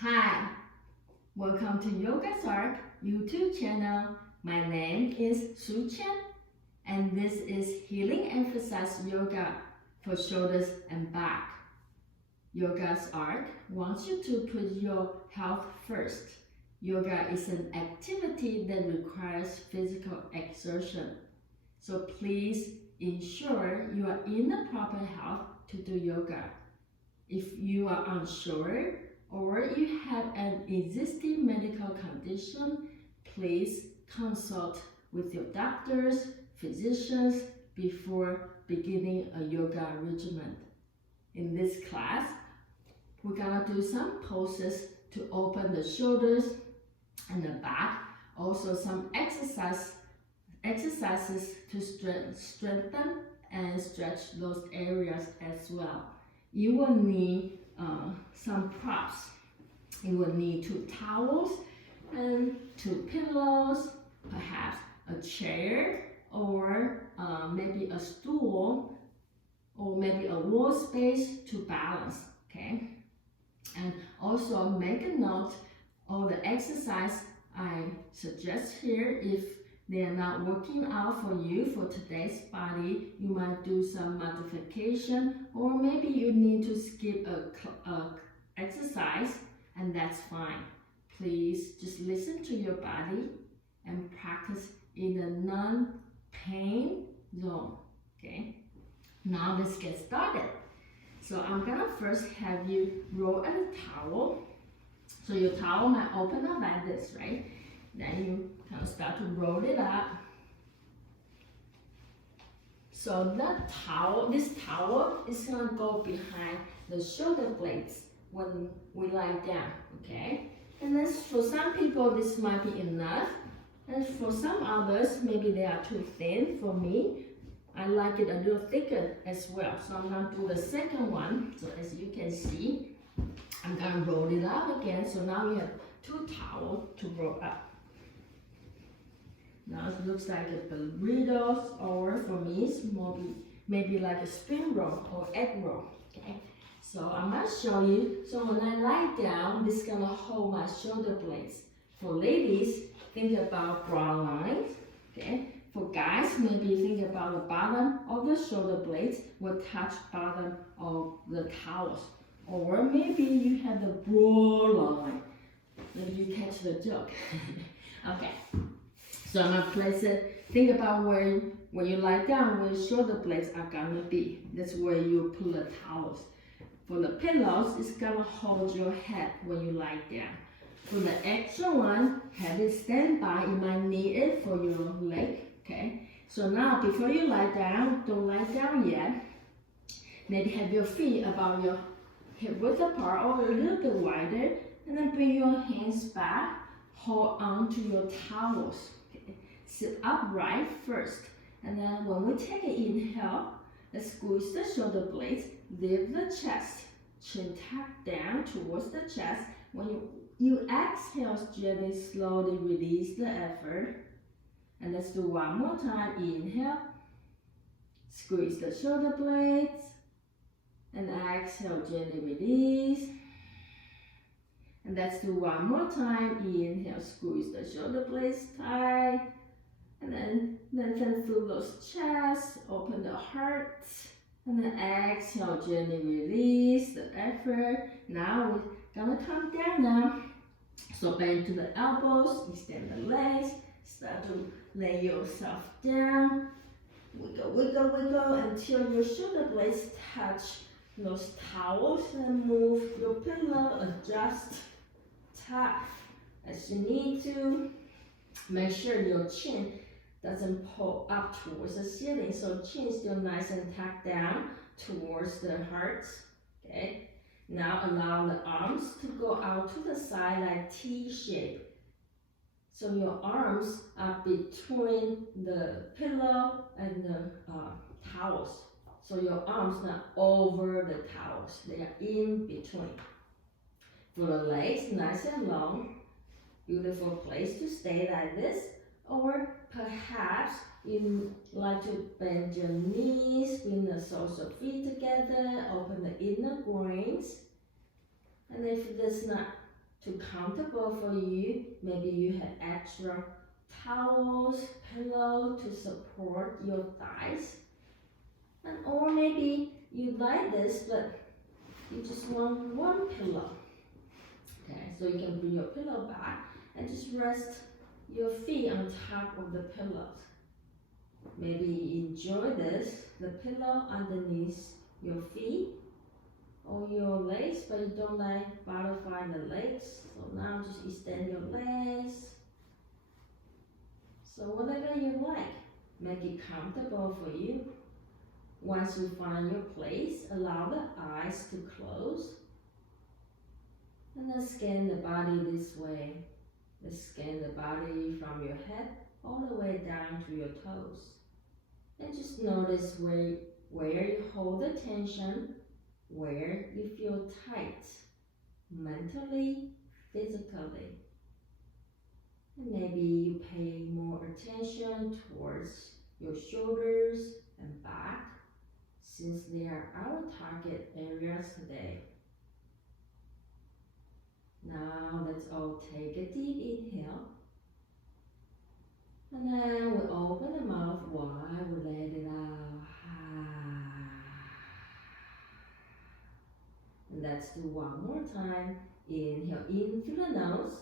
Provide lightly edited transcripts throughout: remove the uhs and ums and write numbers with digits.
Hi, welcome to Yoga's Art YouTube channel. My name is Shuchen and this is Healing Emphasized Yoga for shoulders and back. Yoga's Art wants you to put your health first. Yoga is an activity that requires physical exertion. So please ensure you are in the proper health to do yoga. If you are unsure or you have an existing medical condition, please consult with your doctors, physicians before beginning a yoga regimen. In this class, we're gonna do some poses to open the shoulders and the back, also some exercises to strengthen and stretch those areas as well. You will need some props. You will need 2 towels and 2 pillows, perhaps a chair or maybe a stool or maybe a wall space to balance, okay? And also make a note of the exercise I suggest here. If they are not working out for you for today's body, you might do some modification, or maybe you need to skip a exercise, and that's fine. Please just listen to your body and practice in a non-pain zone, okay? Now let's get started. So I'm gonna first have you roll a towel. So your towel might open up like this, right? Then you kind of start to roll it up. So this towel is gonna go behind the shoulder blades when we lie down, okay? And then for some people this might be enough, and for some others maybe they are too thin. For me, I like it a little thicker as well. So I'm gonna do the second one. So as you can see, I'm gonna roll it up again. So now you have 2 towels to roll up. Now it looks like a burrito, or for me it's maybe like a spring roll or egg roll, okay? So I'm gonna show you. So when I lie down, this is gonna hold my shoulder blades. For ladies, think about bra lines, okay? For guys, maybe think about the bottom of the shoulder blades will touch bottom of the towels. Or maybe you have the bra line. Maybe you catch the joke. Okay. So I'm gonna place it. Think about where when you lie down, where shoulder blades are gonna be. That's where you put the towels. For the pillows, it's gonna hold your head when you lie down. For the extra one, have it stand by. You might need it for your leg. Okay. So now before you lie down, don't lie down yet. Maybe have your feet about your hip width apart or a little bit wider, and then bring your hands back. Hold on to your towels. Okay. Sit upright first, and then when we take an inhale, let's squeeze the shoulder blades, lift the chest, chin tucked down towards the chest. When you exhale, gently, slowly release the effort. And let's do one more time. Inhale, squeeze the shoulder blades, and exhale, gently release. And let's do one more time. Inhale, squeeze the shoulder blades tight. And then lengthen through those chests, open the heart. And then exhale, gently release the effort. Now we're gonna come down now. So bend to the elbows, extend the legs, start to lay yourself down. Wiggle, wiggle, wiggle until your shoulder blades touch those towels, and move your pillow, adjust, tap as you need to. Make sure your chin doesn't pull up towards the ceiling, so chin is still nice and tucked down towards the heart, okay? Now allow the arms to go out to the side like T shape. So your arms are between the pillow and the towels. So your arms not over the towels, they are in between. For the legs, nice and long. Beautiful place to stay like this. Or perhaps you like to bend your knees, bring the soles of feet together, open the inner groins. And if that's not too comfortable for you, maybe you have extra towels, pillow to support your thighs. And or maybe you like this, but you just want one pillow. Okay, so you can bring your pillow back and just rest your feet on top of the pillows. Maybe you enjoy this, the pillow underneath your feet or your legs, but you don't like butterfly the legs. So now just extend your legs. So whatever you like, make it comfortable for you. Once you find your place, allow the eyes to close. And then scan the body this way. Let's scan the body from your head all the way down to your toes. And just notice where you hold the tension, where you feel tight, mentally, physically. And maybe you pay more attention towards your shoulders and back, since they are our target areas today. Now let's all take a deep inhale. And then we open the mouth wide, we let it out. And let's do one more time. Inhale in through the nose.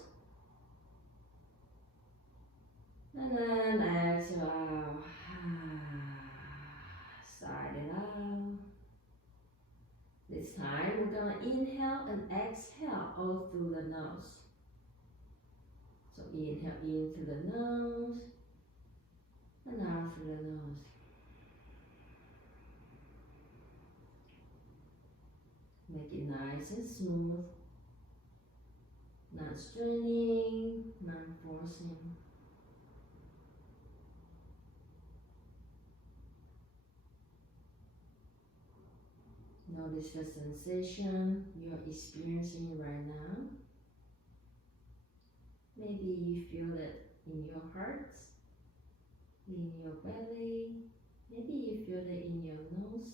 And then exhale out. Side it out. This time we're gonna inhale and exhale all through the nose. So inhale in through the nose and out through the nose. Make it nice and smooth, not straining, not forcing. Notice the sensation you're experiencing right now. Maybe you feel it in your heart, in your belly. Maybe you feel it in your nose.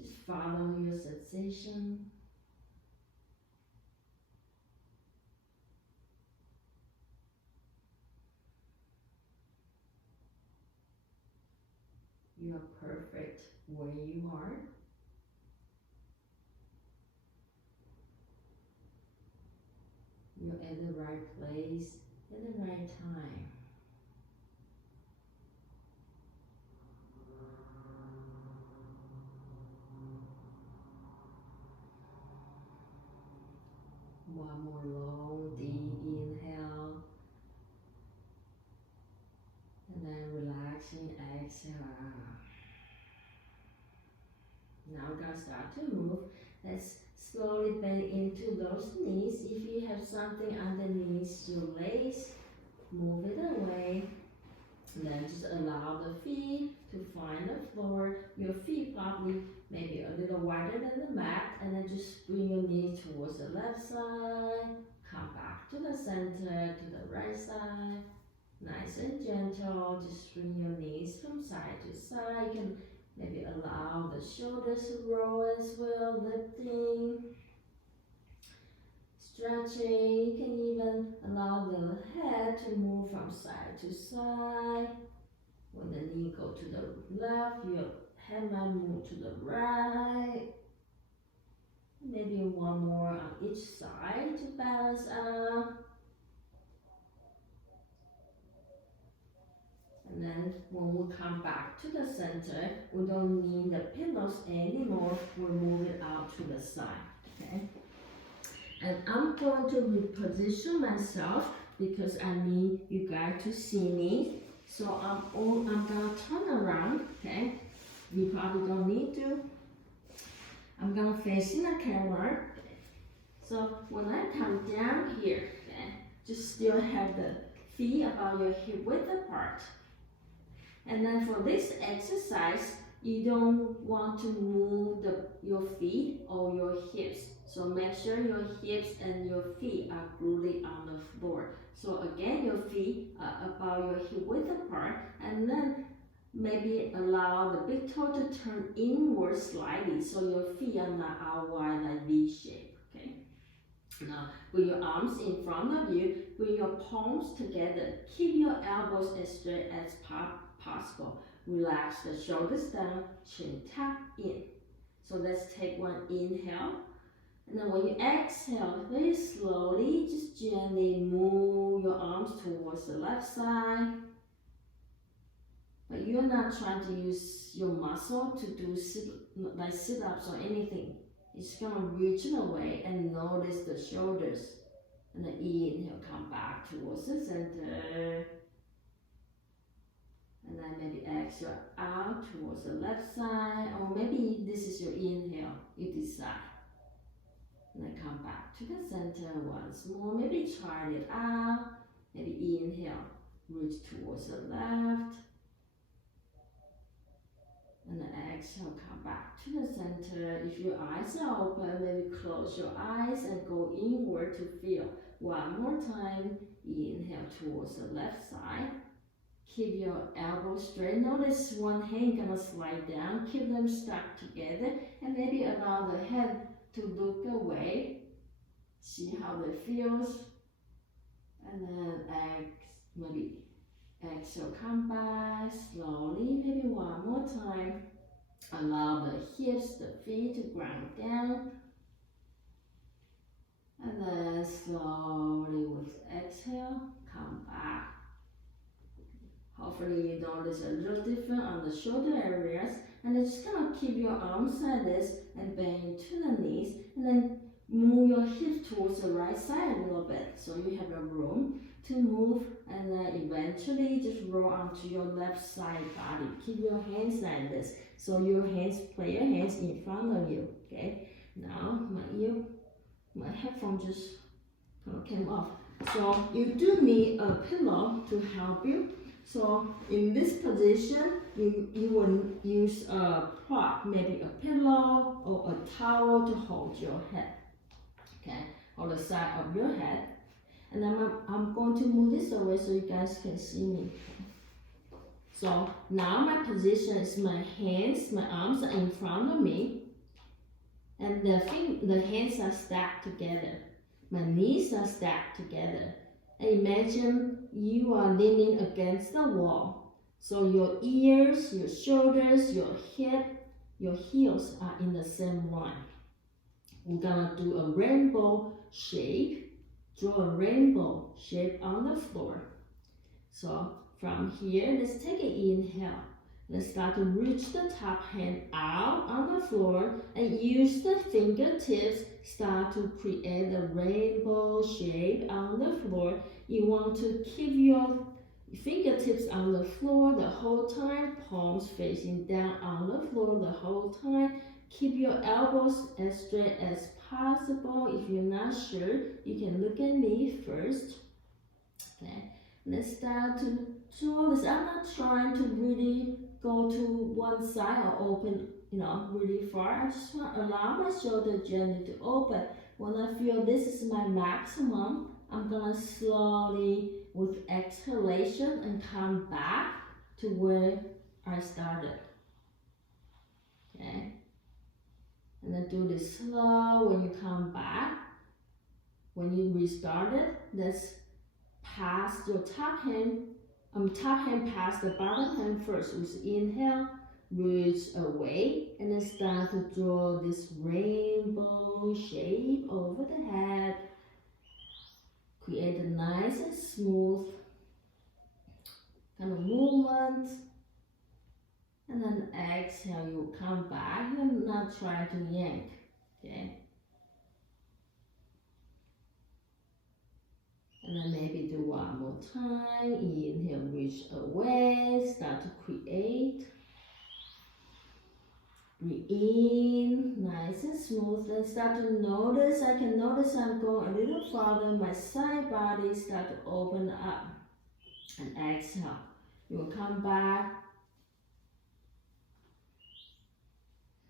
Just follow your sensation. You are perfect where you are. You're at the right place at the right time. One more long, deep inhale. And then relaxing, exhale out. Now we're going to start to move. Let's slowly bend into those knees. If you have something underneath your legs, move it away. And then just allow the feet to find the floor. Your feet probably maybe a little wider than the mat. And then just bring your knees towards the left side. Come back to the center, to the right side. Nice and gentle. Just bring your knees from side to side. You can maybe allow the shoulders to roll as well, lifting, stretching. You can even allow the head to move from side to side. When the knee go to the left, your head might move to the right. Maybe one more on each side to balance out. And then when we come back to the center, we don't need the pillows anymore. We'll move it out to the side, okay? And I'm going to reposition myself because I need you guys to see me. So I'm gonna turn around, okay? You probably don't need to. I'm gonna face in the camera. So when I come down here, okay, just still have the feet about your hip width apart. And then for this exercise, you don't want to move your feet or your hips. So make sure your hips and your feet are glued on the floor. So again, your feet are about your hip width apart, and then maybe allow the big toe to turn inward slightly so your feet are not out wide like V shape, okay? Now, put your arms in front of you, bring your palms together, keep your elbows as straight as possible. Relax the shoulders down, chin tuck in. So let's take one inhale. And then when you exhale, very slowly, just gently move your arms towards the left side. But you're not trying to use your muscle to do sit-ups or anything. It's gonna reach away and notice the shoulders. And then inhale, come back towards the center. And then maybe exhale out towards the left side, or maybe this is your inhale, you decide. And then come back to the center once more. Maybe try it out. Maybe inhale, reach towards the left. And then exhale, come back to the center. If your eyes are open, maybe close your eyes and go inward to feel. One more time. Inhale towards the left side. Keep your elbows straight. Notice one hand gonna slide down. Keep them stuck together. And maybe allow the head to look away. See how it feels. And then maybe exhale, come back slowly, maybe one more time. Allow the hips, the feet to ground down. And then slowly with exhale, come back. Hopefully you notice a little different on the shoulder areas. And then just gonna keep your arms like this and bend to the knees. And then move your hips towards the right side a little bit. So you have a room to move, and then eventually just roll onto your left side body. Keep your hands like this. So your hands, play your hands in front of you. Okay. Now my headphone just came off. So you do need a pillow to help you. So in this position, you will use a prop, maybe a pillow or a towel to hold your head. Okay, or the side of your head. And then I'm going to move this away so you guys can see me. So now my position is my hands, my arms are in front of me. And the hands are stacked together. My knees are stacked together. And imagine you are leaning against the wall. So your ears, your shoulders, your head, your heels are in the same line. We're gonna do a rainbow shape. Draw a rainbow shape on the floor. So from here, let's take an inhale. Let's start to reach the top hand out on the floor and use the fingertips. Start to create a rainbow shape on the floor. You want to keep your fingertips on the floor the whole time, palms facing down on the floor the whole time. Keep your elbows as straight as possible. If you're not sure, you can look at me first. Okay, let's start to draw this. I'm not trying to really go to one side or open, really far. I just want to allow my shoulder gently to open. When I feel this is my maximum, I'm gonna slowly, with exhalation, and come back to where I started. Okay. And then do this slow. When you come back, when you restarted, let's pass your top hand past the bottom hand first. With inhale, reach away, and then start to draw this rainbow shape over the head. Create a nice and smooth kind of movement. And then exhale, you come back and not try to yank. Okay. And then maybe do one more time. Inhale, reach away, start to create. Breathe in, nice and smooth. Then start to notice, I can notice I'm going a little farther. My side body start to open up. And exhale. You will come back.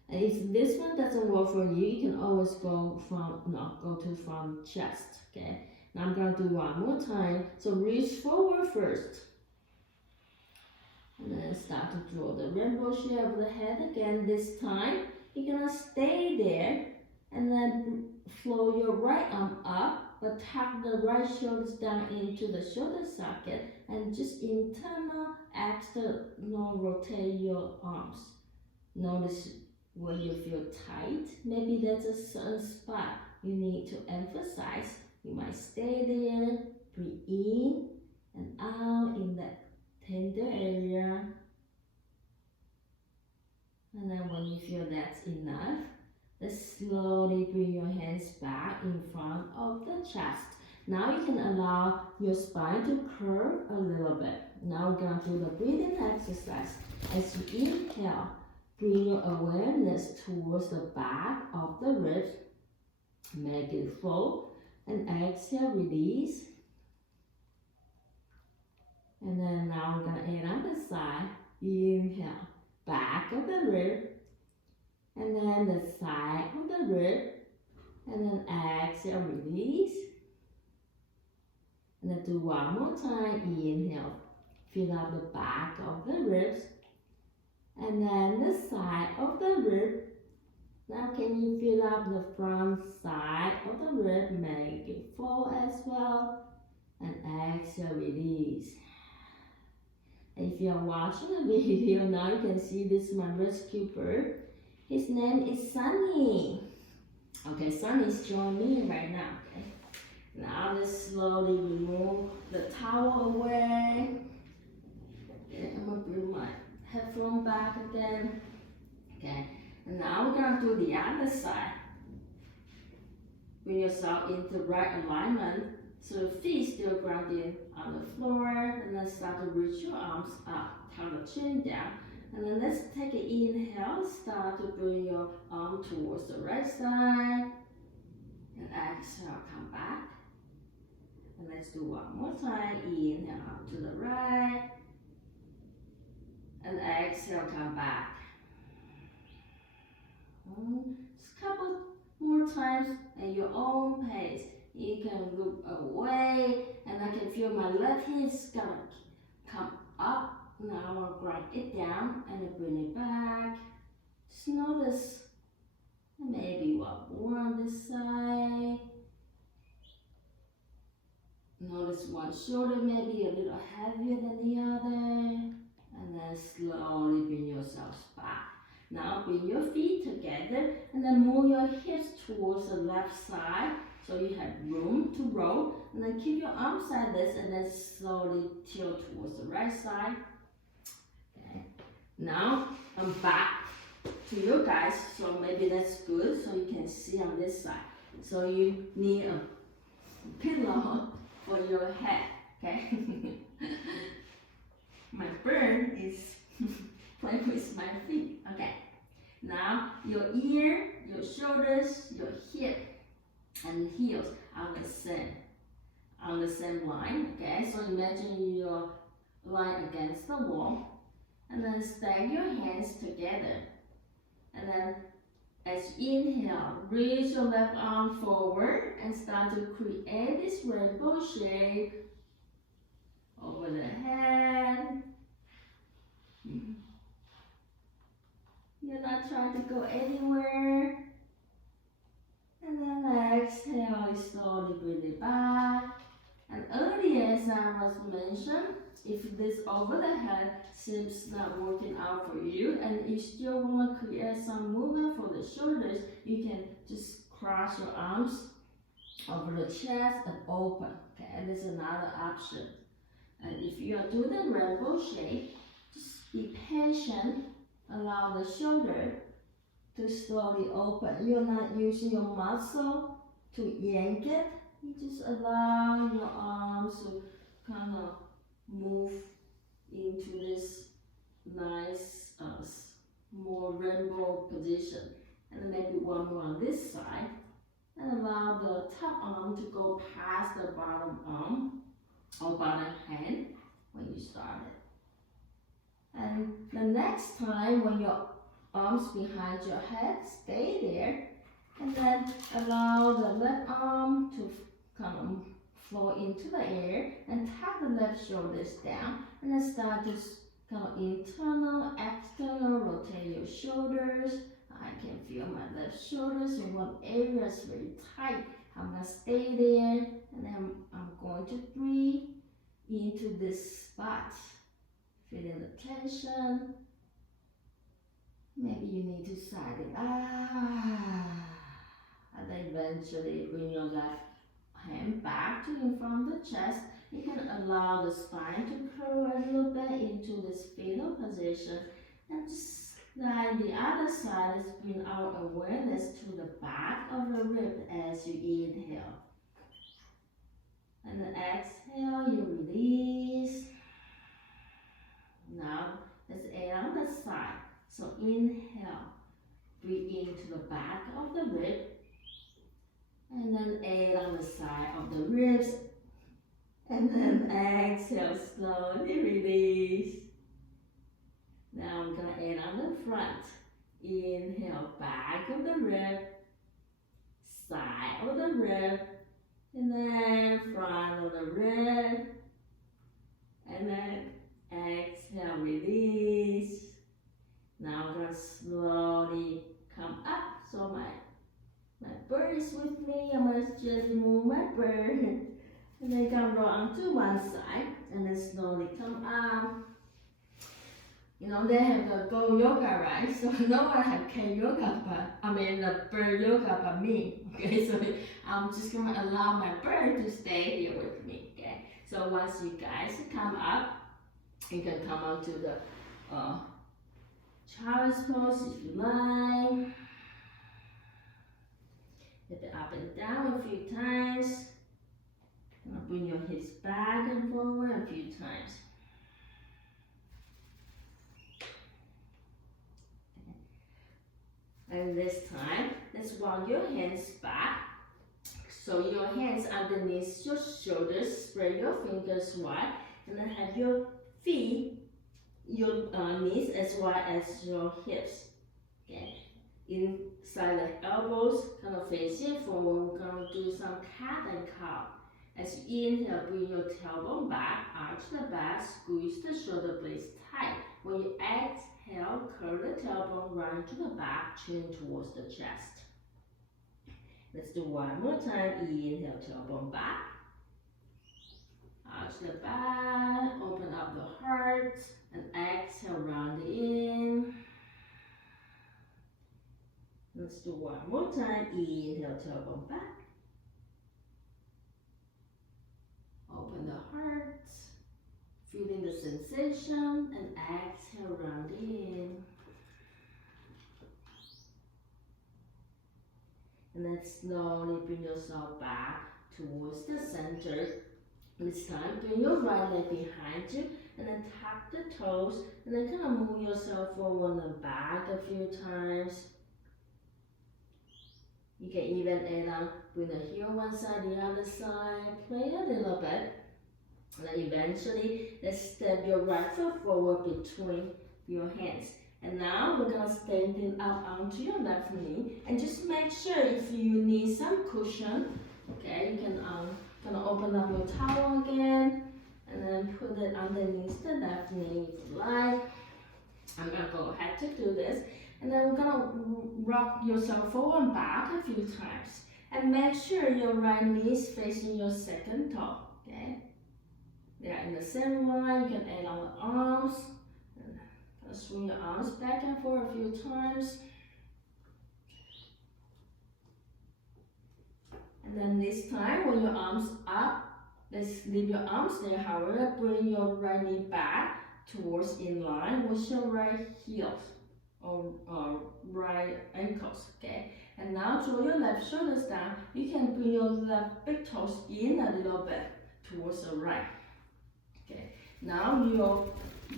And if this one doesn't work for you, you can always go from chest. Okay. Now I'm going to do one more time. So reach forward first. And then start to draw the rainbow shape of the head again. This time, you're going to stay there. And then flow your right arm up, but tuck the right shoulders down into the shoulder socket and just internal, external rotate your arms. Notice where you feel tight. Maybe there's a certain spot you need to emphasize. You might stay there, breathe in and out in that tender area. And then when you feel that's enough, let's slowly bring your hands back in front of the chest. Now you can allow your spine to curve a little bit. Now we're going to do the breathing exercise. As you inhale, bring your awareness towards the back of the ribs. Make it full. And exhale, release. And then now we're going to add on the side. Inhale, back of the rib. And then the side of the rib. And then exhale, release. And then do one more time. Inhale, fill up the back of the ribs. And then the side of the rib. Now can you fill up the front side of the rib? Make it full as well. And exhale, release. If you're watching the video now, you can see this is my rescue bird. His name is Sunny. Okay, Sunny's joining me right now. Okay. Now let's slowly remove the towel away. Okay, I'm gonna bring my headphone back again. Okay, and now we're gonna do the other side. Bring yourself into right alignment. So your feet still grounded on the floor, and then start to reach your arms up, tuck the chin down, and then let's take an inhale, start to bring your arm towards the right side, and exhale, come back, and let's do one more time, inhale up to the right, and exhale, come back. Just a couple more times at your own pace. You can look away, and I can feel my left hand is gonna come up. Now I'll grind it down and then bring it back. Just notice maybe one more on this side. Notice one shoulder maybe a little heavier than the other, and then slowly bring yourself back. Now bring your feet together and then move your hips towards the left side. So you have room to roll, and then keep your arms like this, and then slowly tilt towards the right side. Okay. Now I'm back to you guys, so maybe that's good, so you can see on this side. So you need a pillow for your head, okay? My bird is playing with my feet. Okay. Now your ear, your shoulders, your hip, and heels are on the same line. Okay, so imagine you're lying against the wall, and then stack your hands together, and then as you inhale, reach your left arm forward and start to create this rainbow shape over the head. You're not trying to go anywhere. And then exhale, slowly bring it back. And earlier, as I was mentioned, if this over the head seems not working out for you, and you still want to create some movement for the shoulders, you can just cross your arms over the chest and open. Okay, and there's another option. And if you are doing the rainbow shape, just be patient. Allow the shoulder to slowly open. You're not using your muscle to yank it. You just allow your arms to kind of move into this nice, more rainbow position. And then maybe one more on this side. And allow the top arm to go past the bottom arm or bottom hand when you start it. And the next time when your arms behind your head, stay there, and then allow the left arm to kind of flow into the air, and tuck the left shoulders down, and then start to kind of internal, external, rotate your shoulders, I can feel my left shoulders in one area is very tight. I'm gonna stay there, and then I'm going to breathe into this spot. Feeling the tension. Maybe you need to sigh it out. And then eventually bring your left hand back to in front of the chest. You can allow the spine to curl a little bit into this fetal position. And just like the other side, let's bring our awareness to the back of the rib as you inhale. And then exhale, you release. Now, let's add on the side. So inhale, breathe into the back of the rib. And then add on the side of the ribs. And then exhale, slowly release. Now I'm gonna add on the front. Inhale, back of the rib, side of the rib, and then front of the rib. And then exhale, release. Now I'm gonna slowly come up. So my bird is with me. I'm gonna gently move my bird. And then come roll onto one side, and then slowly come up. You know, they have the go yoga, right? So no one have K yoga, the bird yoga but me. Okay, so I'm just gonna allow my bird to stay here with me. Okay, so once you guys come up, you can come out to the child's pose if you like. Hit it up and down a few times. Bring your hips back and forward a few times. And this time, let's walk your hands back. So your hands underneath your shoulders, spread your fingers wide, and then have your feet, your knees as wide as your hips. Okay. Inside the elbows, kind of facing forward. We're gonna do some cat and cow. As you inhale, bring your tailbone back, arch the back, squeeze the shoulder blades tight. When you exhale, curl the tailbone right to the back, chin towards the chest. Let's do one more time. Inhale, tailbone back. Arch the back, open up the heart, and exhale, round it in. Let's do one more time. Inhale, tailbone back. Open the heart, feeling the sensation, and exhale, round it in. And then slowly bring yourself back towards the center. This time, bring your right leg behind you, and then tap the toes, and then kind of move yourself forward and back a few times. You can even add on, bring the heel one side, the other side, play a little bit. And then eventually, let's step your right foot forward between your hands. And now we're gonna stand it up onto your left knee. And just make sure if you need some cushion, okay, you can gonna open up your towel again, and then put it underneath the left knee if you like. I'm gonna go ahead to do this. And then we're gonna rock yourself forward and back a few times. And make sure your right knee is facing your second toe, okay? They are in the same line. You can add on the arms. And swing your arms back and forth a few times. And then this time, when your arms up, let's leave your arms there. However, bring your right knee back towards in line with your right heel. Or right ankles, okay? And now draw your left shoulders down. You can bring your left big toes in a little bit towards the right. Okay, now your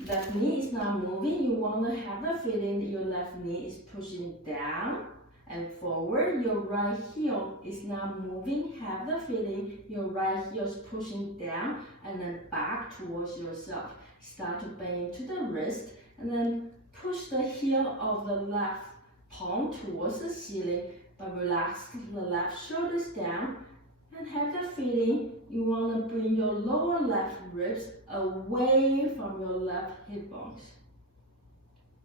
left knee is now moving. You want to have the feeling that your left knee is pushing down and forward. Your right heel is now moving. Have the feeling your right heel is pushing down and then back towards yourself. Start to bend into the wrist, and then push the heel of the left palm towards the ceiling, but relax the left shoulders down, and have the feeling you want to bring your lower left ribs away from your left hip bones.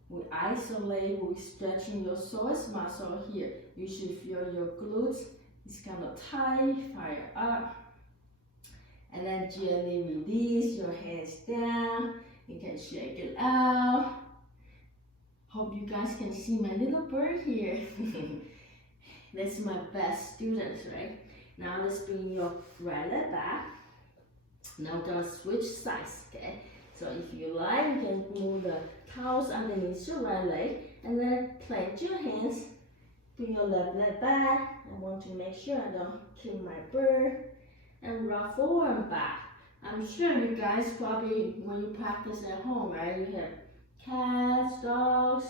we isolate, we stretching your psoas muscle here. You should feel your glutes is kind of tight, fire up. And then gently release your hands down. You can shake it out. Hope you guys can see my little bird here. That's my best student, right? Now let's bring your right leg back. Now just switch sides, okay? So if you like, you can move the towels underneath your right leg and then plant your hands. Bring your left leg back. I want to make sure I don't kill my bird. And rock forward and back. I'm sure you guys probably, when you practice at home, right? You have cats, dogs,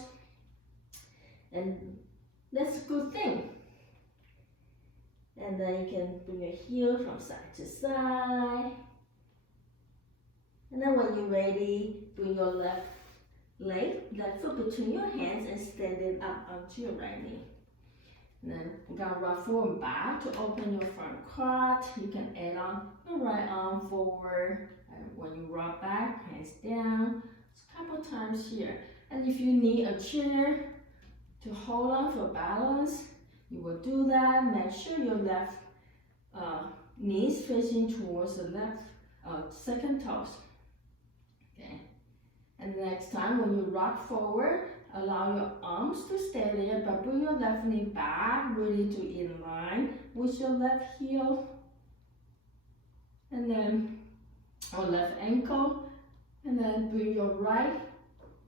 and that's a good thing. And then you can bring your heel from side to side. And then when you're ready, bring your left foot between your hands and stand it up onto your right knee. And then we're gonna rock forward back to open your front quad. You can add on your right arm forward. And when you rock back, hands down. It's a couple times here. And if you need a chair to hold on for balance, you will do that. Make sure your left knee is facing towards the left second toes. Okay. And next time when you rock forward, allow your arms to stay there, but bring your left knee back, really to in line with your left heel. And then or left ankle. And then bring your right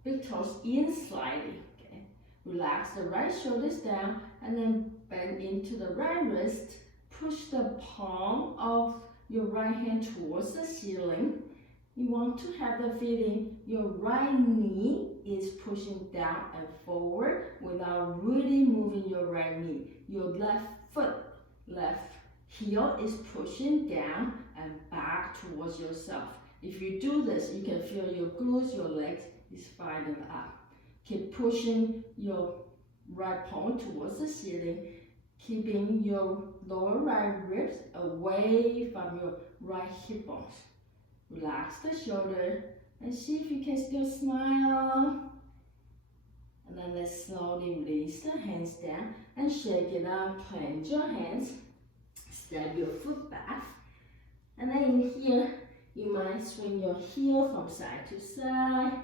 big toes in slightly. Okay. Relax the right shoulders down and then bend into the right wrist. Push the palm of your right hand towards the ceiling. You want to have the feeling your right knee is pushing down and forward without really moving your right knee. Your left foot, left heel is pushing down and back towards yourself. If you do this, you can feel your glutes, your legs is firing up. Keep pushing your right palm towards the ceiling, keeping your lower right ribs away from your right hip bones. Relax the shoulder and see if you can still smile. And then let's slowly release the hands down and shake it out. Plant your hands, step your foot back. And then in here, you might swing your heel from side to side.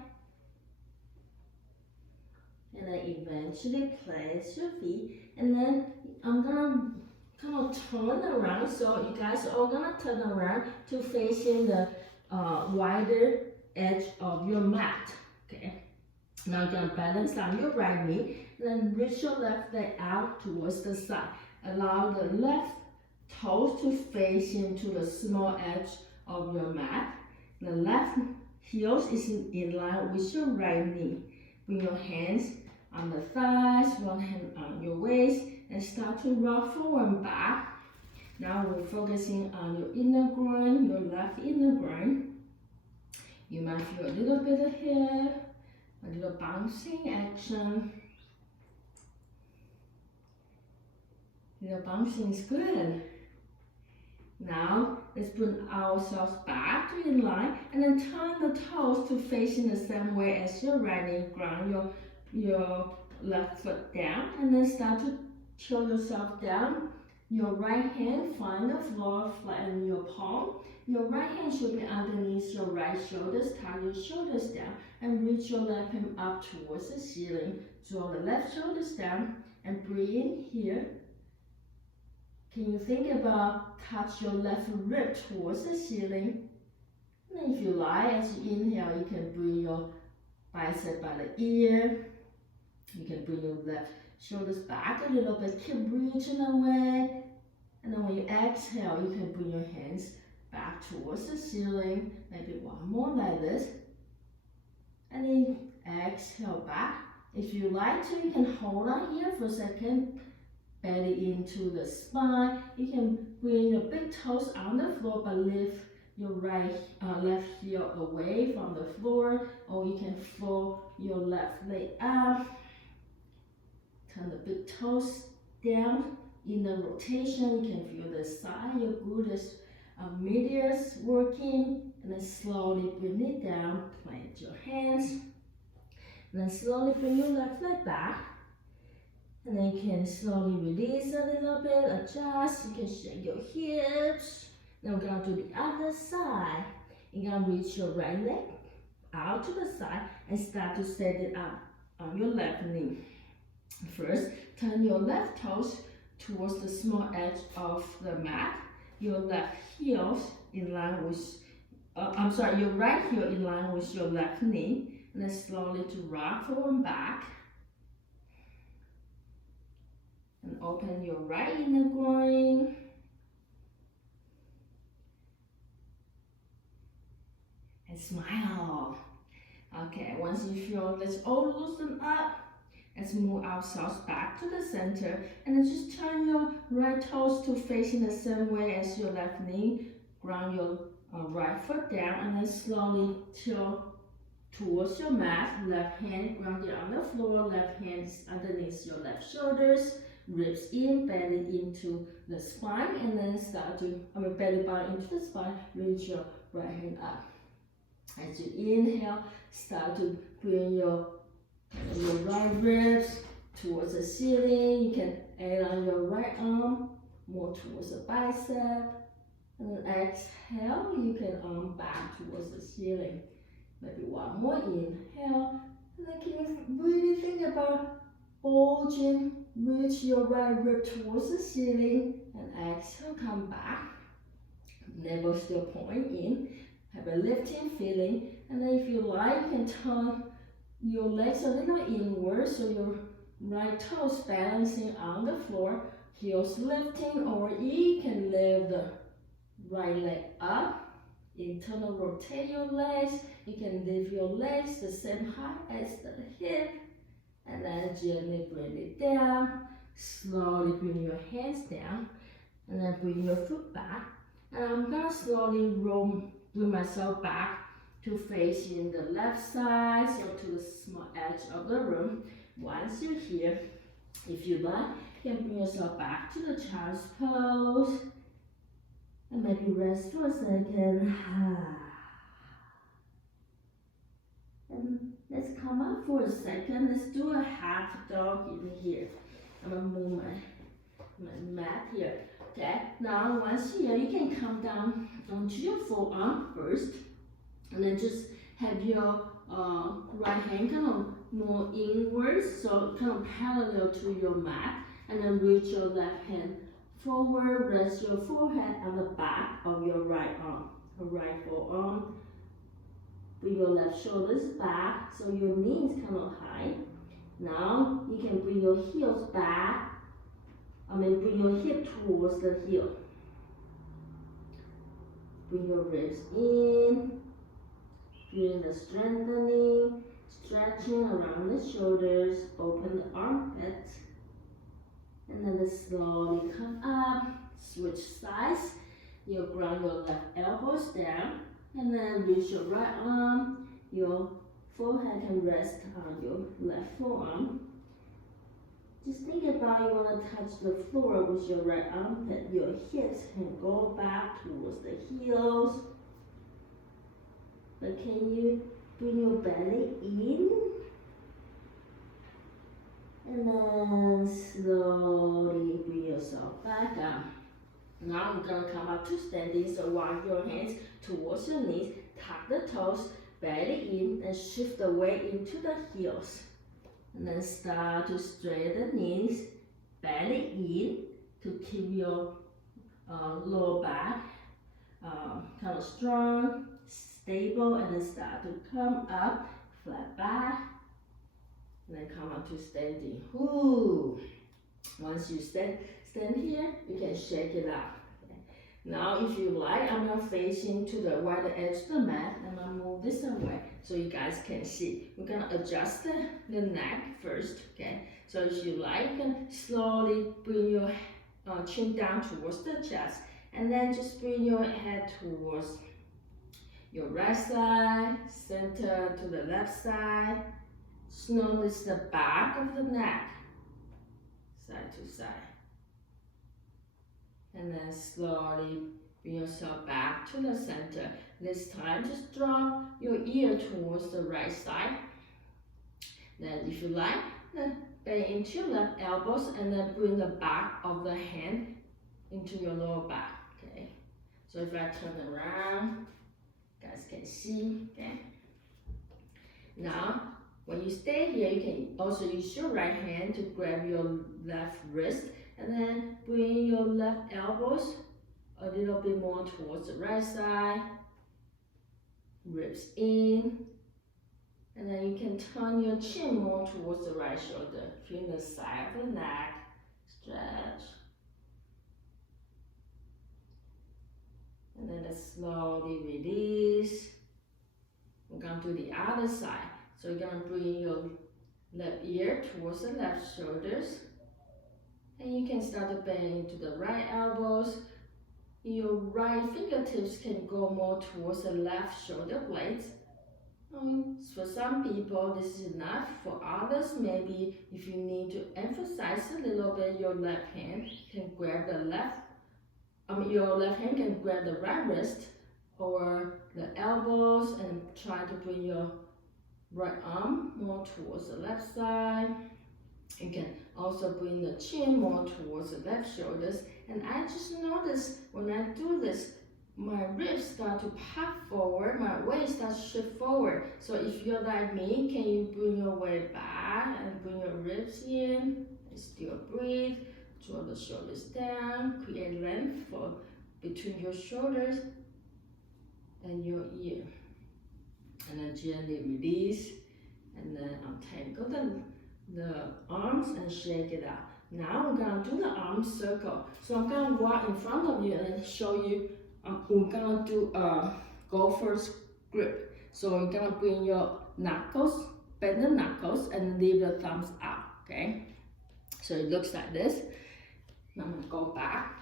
And then eventually place your feet. And then I'm gonna kind of turn around. So you guys are all gonna turn around to facing the wider edge of your mat. Okay. Now you're gonna balance on your right knee. Then reach your left leg out towards the side. Allow the left toes to face into the small edge of your mat. The left heel is in line with your right knee. Bring your hands on the thighs, one hand on your waist, and start to rock forward and back. Now we're focusing on your inner groin, your left inner groin. You might feel a little bit of hip, a little bouncing action. Little bouncing is good. Now let's bring ourselves back to in line and then turn the toes to face in the same way as your right knee. Ground your left foot down and then start to tilt yourself down. Your right hand find the floor, flatten your palm. Your right hand should be underneath your right shoulders. Tie your shoulders down and reach your left hand up towards the ceiling. Draw the left shoulders down and breathe in here. Can you think about touch your left rib towards the ceiling? And if you like, as you inhale, you can bring your bicep by the ear. You can bring your left shoulders back a little bit, keep reaching away. And then when you exhale, you can bring your hands back towards the ceiling. Maybe one more like this. And then exhale back. If you like to, you can hold on here for a second. Belly into the spine. You can bring your big toes on the floor, but lift your left heel away from the floor, or you can fold your left leg up. Turn the big toes down. In the rotation, you can feel the side, your gluteus medius working, and then slowly bring it down. Plant your hands. And then slowly bring your left leg back. And then you can slowly release a little bit, adjust. You can shake your hips. Now we're gonna do the other side. You're gonna reach your right leg out to the side and start to set it up on your left knee. First, turn your left toes towards the small edge of the mat. Your left heel in line with, your right heel in line with your left knee. And then slowly to rock forward and back. And open your right inner groin. And smile. Okay, once you feel this all loosen up, let's move ourselves back to the center. And then just turn your right toes to facing the same way as your left knee. Ground your right foot down and then slowly tilt towards your mat. Left hand grounded on the floor. Left hand is underneath your left shoulders. Ribs in, belly into the spine, and then start to, belly button into the spine, reach your right hand up. As you inhale, start to bring your right ribs towards the ceiling. You can add on your right arm more towards the bicep. And then exhale, you can arm back towards the ceiling. Maybe one more inhale. And then can you really think about bulging? Reach your right rib towards the ceiling and exhale, come back. Navel still point in. Have a lifting feeling. And then if you like, you can turn your legs a little inward so your right toes balancing on the floor. Heels lifting, or you can lift the right leg up. Internal rotate your legs. You can lift your legs the same height as the hip. And then gently bring it down. Slowly bring your hands down. And then bring your foot back. And I'm gonna slowly bring myself back to facing the left side, so to the small edge of the room. Once you're here, if you like, you can bring yourself back to the child's pose. And maybe rest for a second. And let's come up for a second. Let's do a half dog in here. I'm gonna move my mat here. Okay, now once here, you can come down onto your forearm first. And then just have your right hand kind of more inwards, so kind of parallel to your mat. And then reach your left hand forward, rest your forehead on the back of your right arm, right forearm. Bring your left shoulders back so your knee is kind of high. Now you can bring your heels back. Bring your hip towards the heel. Bring your ribs in. Feel the strengthening, stretching around the shoulders. Open the armpits. And then slowly come up. Switch sides. You ground your left elbows down. And then reach your right arm. Your forehead can rest on your left forearm. Just think about you want to touch the floor with your right armpit. Your hips can go back towards the heels. But can you bring your belly in? And then slowly bring yourself back up. Now I'm going to come up to standing, so walk your hands towards your knees, tuck the toes, belly in, and shift the weight into the heels. And then start to straighten the knees, belly in, to keep your lower back kind of strong, stable, and then start to come up, flat back, and then come up to standing. Ooh. Once you stand here, you can shake it out. Okay. Now, if you like, I'm going to facing to the wider edge of the mat, and I'm going to move this away so you guys can see. We're going to adjust the neck first, okay? So if you like, you can slowly bring your chin down towards the chest, and then just bring your head towards your right side, center to the left side. Just notice the back of the neck, side to side. And then slowly bring yourself back to the center. This time, just drop your ear towards the right side. Then if you like, then bend into your left elbows and then bring the back of the hand into your lower back. Okay. So if I turn around, you guys can see. Okay. Now, when you stay here, you can also use your right hand to grab your left wrist and then bring your left elbows a little bit more towards the right side, ribs in, and then you can turn your chin more towards the right shoulder, feel the side of the neck, stretch, and then slowly release. We're going to do the other side. So you're going to bring your left ear towards the left shoulders. And you can start to bend into the right elbows. Your right fingertips can go more towards the left shoulder blades. For some people, this is enough. For others, maybe if you need to emphasize a little bit, your left hand can grab the your left hand can grab the right wrist or the elbows and try to bring your right arm more towards the left side. You can also bring the chin more towards the left shoulders. And I just noticed when I do this, my ribs start to pop forward, my waist starts to shift forward. So if you're like me, can you bring your weight back and bring your ribs in? And still breathe. Draw the shoulders down, create length between your shoulders and your ear. And then gently release, and then untangle the arms and shake it out. Now we're going to do the arm circle. So I'm going to walk in front of you and show you, we're going to do a golfer's grip. So you're going to bring your knuckles, bend the knuckles and leave the thumbs out, okay? So it looks like this. Now I'm going to go back.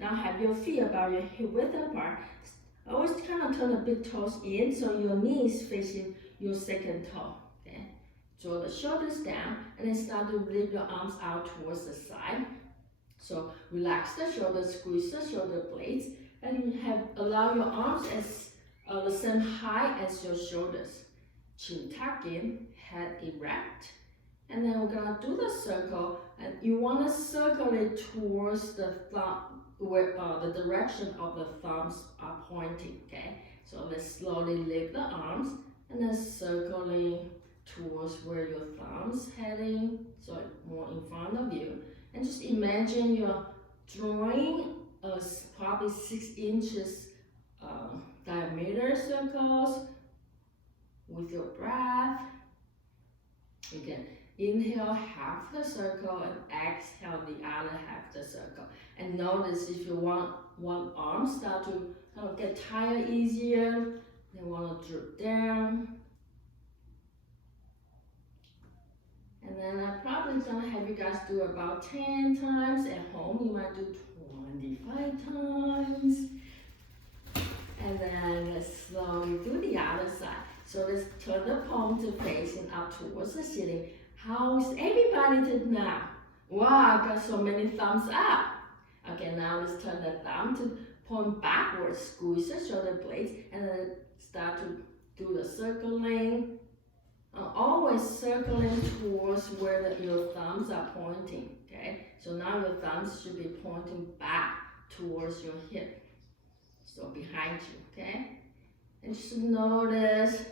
Now have your feet about your hip width apart. Always kind of turn the big toes in so your knees facing your second toe. Okay. Draw the shoulders down and then start to lift your arms out towards the side. So relax the shoulders, squeeze the shoulder blades, and allow your arms as the same height as your shoulders. Chin tuck in, head erect, and then we're gonna do the circle. And you want to circle it towards the thumb, where the direction of the thumbs are pointing, okay? So let's slowly lift the arms and then circling towards where your thumbs heading, so more in front of you. And just imagine you're drawing a probably 6 inches diameter circles with your breath. You can inhale half the circle and exhale the other half the circle. And notice if you want one arm start to kind of get tired easier, they want to drop down. And then I'm probably gonna have you guys do about 10 times. At home, you might do 25 times. And then let's slowly do the other side. So let's turn the palm to facing up towards the ceiling. How's everybody tonight? Wow, I got so many thumbs up. Okay, now let's turn the thumb to point backwards, squeeze the shoulder blades, and then start to do the circling. Always circling towards where your thumbs are pointing, okay? So now your thumbs should be pointing back towards your hip, so behind you, okay? And just notice,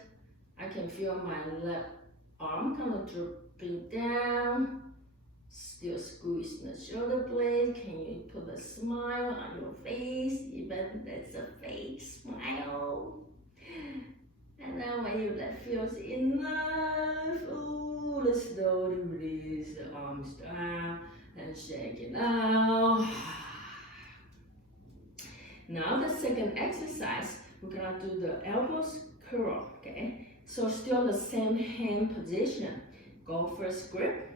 I can feel my left arm kind of dropping down, still squeezing the shoulder blade. Can you put a smile on your face, even if it's a fake smile? And then when your left feels enough, ooh, let's slowly release the arms down and shake it out. Now the second exercise, we're gonna do the elbows curl, okay? So still the same hand position. Go first grip.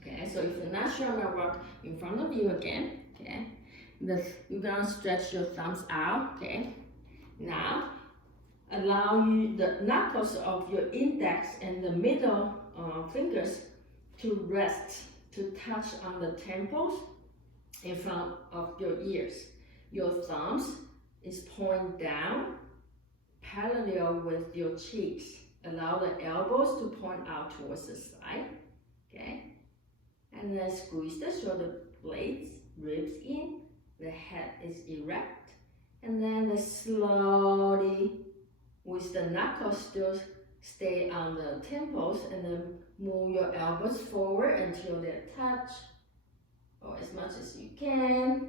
Okay, so if you're not sure, I'm gonna walk in front of you again, okay? You're gonna stretch your thumbs out, okay? Now, allow the knuckles of your index and the middle fingers to rest, to touch on the temples in front of your ears. Your thumbs is pointing down, parallel with your cheeks. Allow the elbows to point out towards the side, okay? And then squeeze the shoulder blades, ribs in, the head is erect. And then slowly, with the knuckles still stay on the temples, and then move your elbows forward until they touch, or as much as you can.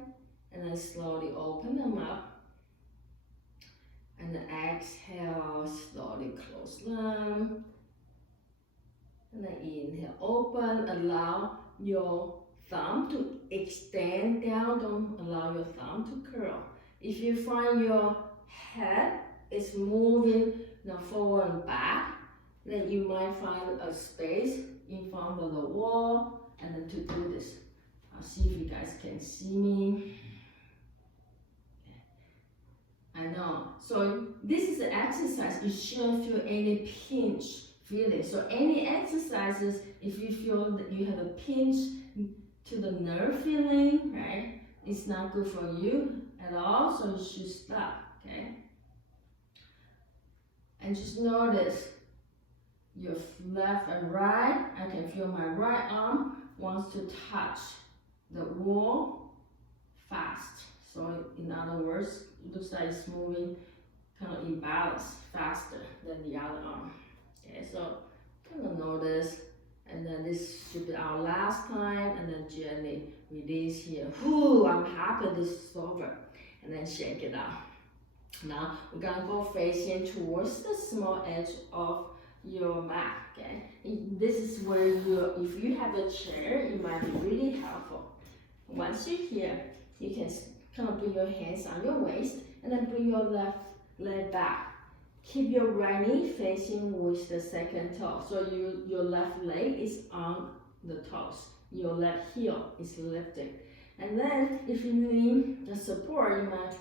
And then slowly open them up. And then exhale, slowly close them. And then inhale, open, allow your thumb to extend down, don't allow your thumb to curl. If you find your head is moving forward and back, then you might find a space in front of the wall, and then to do this. I'll see if you guys can see me. I know. So this is an exercise. You shouldn't feel any pinch feeling. So any exercises, if you feel that you have a pinch to the nerve feeling, right, it's not good for you at all. So you should stop, okay? And just notice your left and right. I can feel my right arm wants to touch the wall fast. So in other words, it looks like it's moving kind of imbalanced faster than the other arm. Okay, so kind of notice, and then this should be our last time, and then gently release here. Whew, I'm happy this is over. And then shake it out. Now we're gonna go facing towards the small edge of your mat. Okay, this is where if you have a chair, it might be really helpful. Once you're here, you can kind of bring your hands on your waist, and then bring your left leg back. Keep your right knee facing with the second toe. So your left leg is on the toes. Your left heel is lifted. And then if you need the support, you might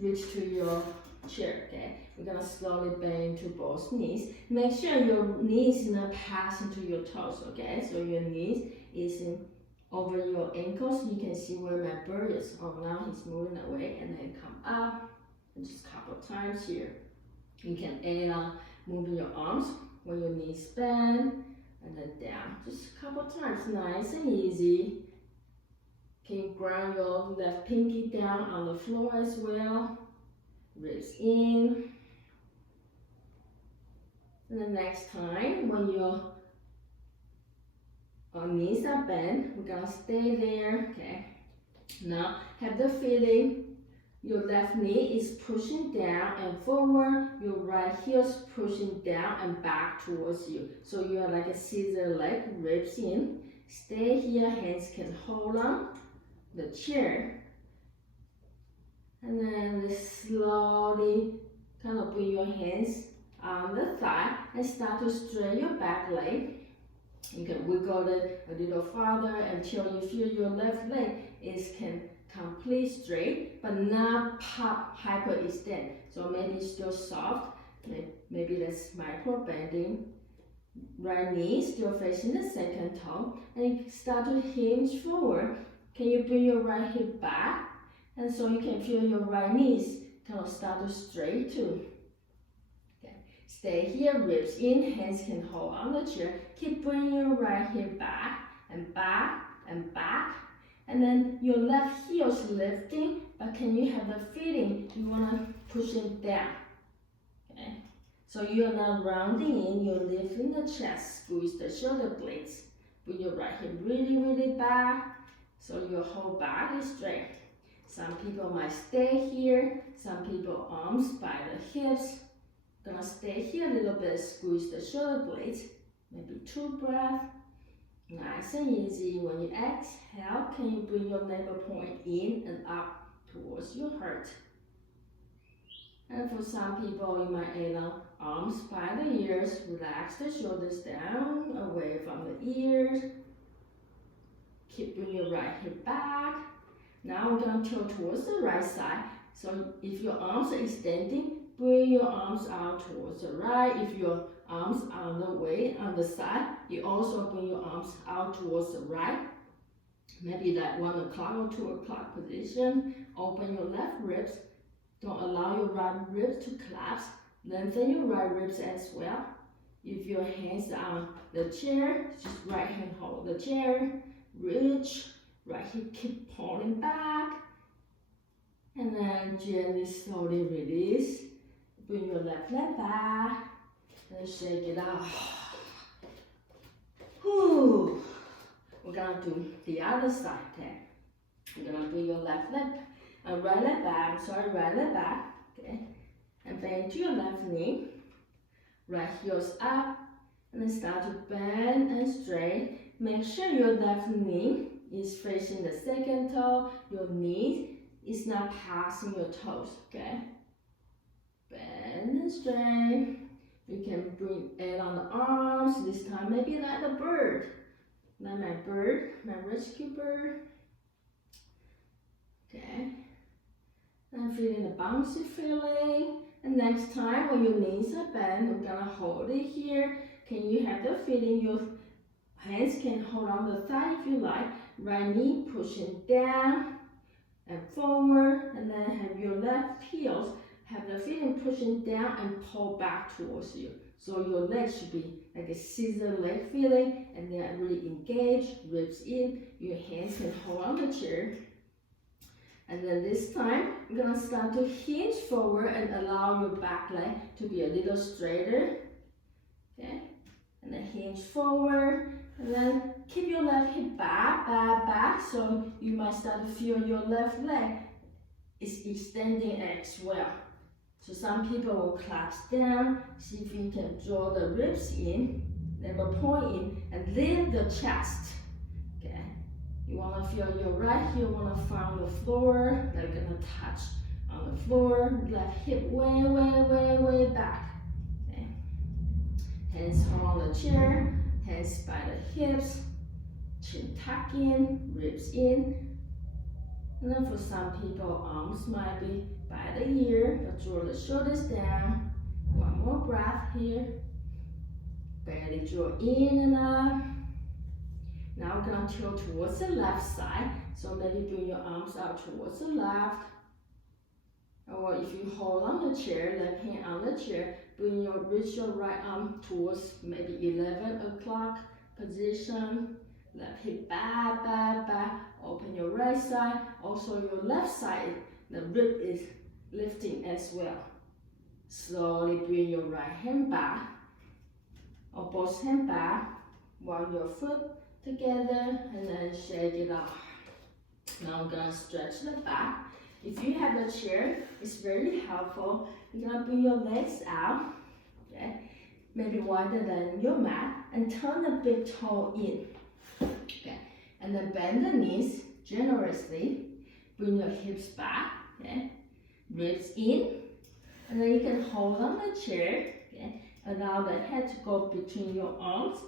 reach to your chair, okay? We're gonna slowly bend into both knees. Make sure your knees not pass into your toes, okay? So your knees is over your ankles. You can see where my bird is. Oh, now he's moving away, and then come up. And just a couple of times here. You can add on moving your arms when your knees bend, and then down. Just a couple of times, nice and easy. Can you ground your left pinky down on the floor as well? Ribs in. And the next time, when your knees are bent, we're gonna stay there, okay? Now, have the feeling your left knee is pushing down and forward, your right heel is pushing down and back towards you. So you are like a scissor leg, ribs in. Stay here, hands can hold on the chair. And then slowly kind of bring your hands on the thigh and start to straighten your back leg. You can wiggle it a little farther until you feel your left leg can complete straight, but not pop hyperextend. So maybe still soft. Maybe that's micro bending. Right knee still facing the second toe, and you start to hinge forward. Can you bring your right hip back? And so you can feel your right knees kind of start to straight too. Okay. Stay here, ribs in, hands can hold on the chair. Keep bringing your right hip back and back and back. And then your left heel is lifting, but can you have the feeling you want to push it down? Okay. So you are not rounding in, you're lifting the chest, squeeze the shoulder blades. Bring your right hip really, really back, so your whole back is straight. Some people might stay here, some people arms by the hips. Gonna stay here a little bit, squeeze the shoulder blades, maybe 2 breaths. Nice and easy. When you exhale, can you bring your navel point in and up towards your heart? And for some people, you might add on arms by the ears. Relax the shoulders down, away from the ears. Keep bringing your right hip back. Now we're going to tilt towards the right side. So if your arms are extending, bring your arms out towards the right. If your arms are on the way, on the side, you also bring your arms out towards the right. Maybe like 1 o'clock or 2 o'clock position. Open your left ribs. Don't allow your right ribs to collapse. Lengthen your right ribs as well. If your hands are on the chair, just right hand hold the chair, reach, right hip keep pulling back, and then gently, slowly release. Bring your left leg back, and shake it out. Whew. We're gonna do the other side then. You're gonna bring your left leg, right leg back, right leg back, okay? And bend to your left knee, right heels up, and then start to bend and straight. Make sure your left knee is facing the second toe, your knee is not passing your toes, okay? Bend and straight. You can bring it on the arms, this time maybe like a bird. Like my bird, my rescue bird. Okay. And feeling the bouncy feeling. And next time when your knees are bent, we're gonna hold it here. Can you have the feeling your hands can hold on the thigh if you like. Right knee pushing down and forward, and then have your left heels have the feeling pushing down and pull back towards you. So your legs should be like a scissor leg feeling, and they are really engaged, ribs in. Your hands can hold on the chair. And then this time, you're gonna start to hinge forward and allow your back leg to be a little straighter. Okay? And then hinge forward, and then keep your left hip back, back. So you might start to feel your left leg is extending as well. So some people will collapse down, see if you can draw the ribs in, then a point in, and lift the chest. Okay? You want to feel your right heel want to find the floor. They're gonna touch on the floor. Left hip way back. Okay? Hands on the chair, hands by the hips, chin tuck in, ribs in. And then for some people, arms might be by the ear, but draw the shoulders down. One more breath here. Belly draw in and up. Now we're going to tilt towards the left side. So maybe bring your arms out towards the left. Or if you hold on the chair, left hand on the chair, reach your right arm towards maybe 11 o'clock position. Left hip back. Open your right side. Also your left side, the rib is lifting as well. Slowly bring your right hand back, or both hands back, while your foot together, and then shake it off. Now I'm gonna stretch the back. If you have a chair, it's very helpful. You're gonna bring your legs out, okay? Maybe wider than your mat, and turn the big toe in, okay? And then bend the knees generously. Bring your hips back, okay? Ribs in, and then you can hold on the chair, okay? Allow the head to go between your arms.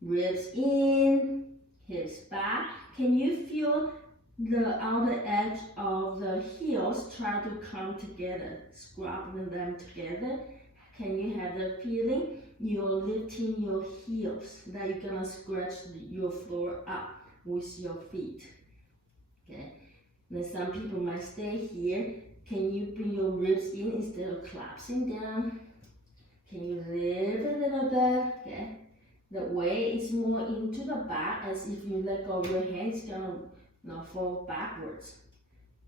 Ribs in, hips back. Can you feel the outer edge of the heels try to come together, scrubbing them together? Can you have the feeling you're lifting your heels, that you're gonna scratch your floor up with your feet? Okay. Then some people might stay here. Can you bring your ribs in instead of collapsing down? Can you lift a little bit? Okay. The weight is more into the back, as if you let go of your hands, it's gonna fall backwards.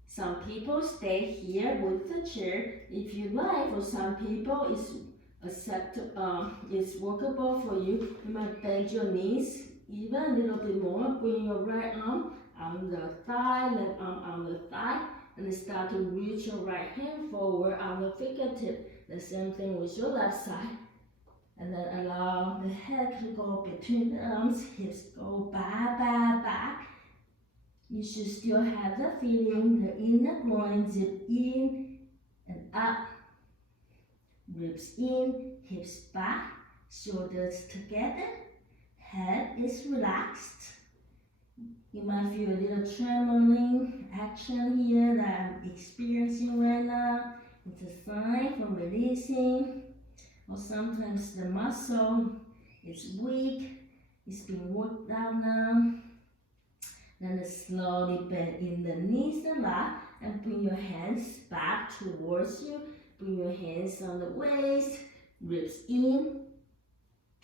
Some people stay here with the chair. If you like, for some people, it's workable for you. You might bend your knees even a little bit more. Bring your right arm on the thigh, left arm on the thigh, and then start to reach your right hand forward on the fingertip. The same thing with your left side. And then allow the head to go between the arms, hips go back. You should still have the feeling, the inner groin zip in and up. Ribs in, hips back, shoulders together, head is relaxed. You might feel a little trembling action here that I'm experiencing right now. It's a sign for releasing. Or sometimes the muscle is weak, it's being worked out now. Then slowly bend in the knees a lot and bring your hands back towards you. Bring your hands on the waist, ribs in,